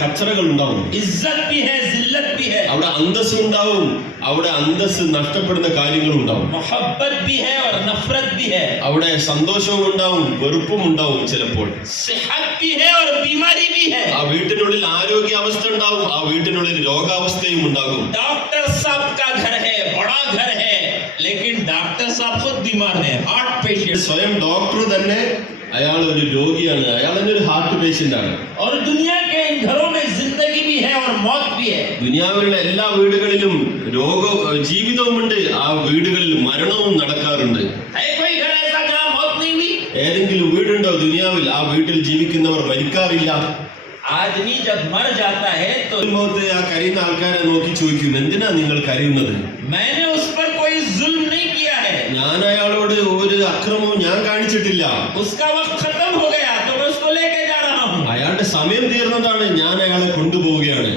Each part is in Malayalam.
കച്ചറകൾ ഉണ്ടാവും, അവിടെ അന്തസ് ഉണ്ടാവും, അവിടെ അന്തസ് നഷ്ടപ്പെടുന്ന കാര്യങ്ങൾ ഉണ്ടാവും, അവിടെ സന്തോഷവും ഉണ്ടാവും, വെറുപ്പും ഉണ്ടാവും. ചിലപ്പോൾ ആ വീട്ടിനുള്ളിൽ ആരോഗ്യാവസ്ഥ ഉണ്ടാവും, ആ വീട്ടിനുള്ളിൽ രോഗാവസ്ഥയും ഉണ്ടാകും. डॉक्टर साहब का घर है, बड़ा घर है, लेकिन डॉक्टर साहब खुद बीमार है, हार्ट पेशेंट. സ്വയം ഡോക്ടർ തന്നെ അയാൾ ഒരു രോഗിയാണ്, അയാൾ തന്നെ ഒരു ഹാർട്ട് പേഷ്യന്റ് ആണ്. और दुनिया के इन घरों में जिंदगी भी है और मौत भी है. ദുനിയാവിലുള്ള എല്ലാ വീടുകളിലും ജീവിതവുമുണ്ട്, ആ വീടുകളിൽ മരണവും നടക്കാറുണ്ട്. है कोई घर ऐसा जहां मौत नहीं हुई? ഏതെങ്കിലും വീടുണ്ടോ ദുനിയാവിൽ ആ വീട്ടിൽ ജീവിക്കുന്നവർ മരിക്കാറില്ല? आदमी जब मर जाता है तो ആ കരയുന്ന ആൾക്കാരെ നോക്കി ചോദിക്കും, എന്തിനാ നിങ്ങൾ കരയുന്നത്? मैंने उस पर कोई जुल्म नहीं किया है, ഞാൻ അയാളോട് ഒരു അക്രമവും ഞാൻ കാണിച്ചിട്ടില്ല, उसका वक्त खत्म हो गया तो मैं उसको लेके जा रहा हूँ. അയാളുടെ സമയം തീർന്നതാണ്, ഞാൻ അയാളെ കൊണ്ടുപോവുകയാണ്.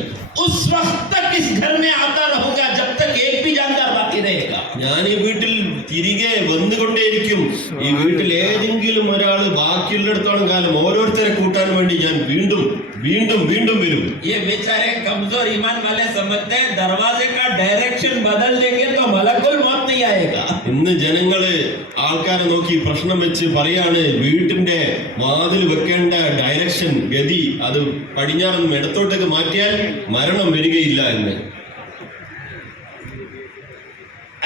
उस वक्त तक इस घर में आता रहूंगा जब तक एक भी जानदार बाकी रहेगा. ഞാൻ ഈ വീട്ടിൽ തിരികെ വന്നുകൊണ്ടേയിരിക്കും. ഈ വീട്ടിൽ ഏതെങ്കിലും ഒരാൾ ബാക്കിയുള്ളിടത്തോളം കാലം ഓരോരുത്തരെ കൂട്ടാൻ വേണ്ടി ഞാൻ വീണ്ടും വീണ്ടും വീണ്ടും വരും. ये बेचारे कमजोर ईमान वाले समझते हैं दरवाजे का डायरेक्शन बदल देंगे तो मलकुल मौत नहीं आएगा. ഇന്ന് ജനങ്ങള് ആൾക്കാരെ നോക്കി പ്രശ്നം വെച്ച് പറയാണ്, വീട്ടിന്റെ വാതിൽ വെക്കേണ്ട ഡയറക്ഷൻ ഗതി അത് പടിഞ്ഞാറൊന്നും ഇടത്തോട്ടേക്ക് മാറ്റിയാൽ മരണം വരികയില്ല എന്ന്.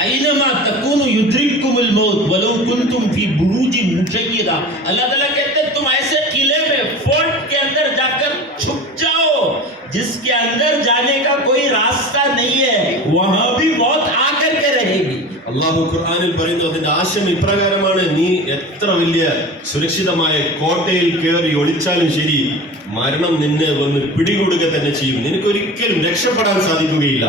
ऐनमा तकूनु युद्रिकुमुल मौत वलो कुंतुम फी बुरूज मुशय्यदा. अल्लाह ताला कहते हैं तुम ऐसे किले में, फोर्ट के अंदर जाकर छुप जाओ जिसके अंदर जाने का कोई रास्ता नहीं है, वहां भी मौत आकर के रहेगी. അള്ളാഹു ഖുർആനിൽ പറയുന്നു, അതിന്റെ ആശയം ഇപ്രകാരമാണ്: നീ എത്ര വലിയ സുരക്ഷിതമായ കോട്ടയിൽ കയറി ഒളിച്ചാലും ശരി, മരണം നിന്നെ വന്ന് പിടികൂടുക തന്നെ ചെയ്യും, നിനക്ക് ഒരിക്കലും രക്ഷപ്പെടാൻ സാധിക്കുകയില്ല.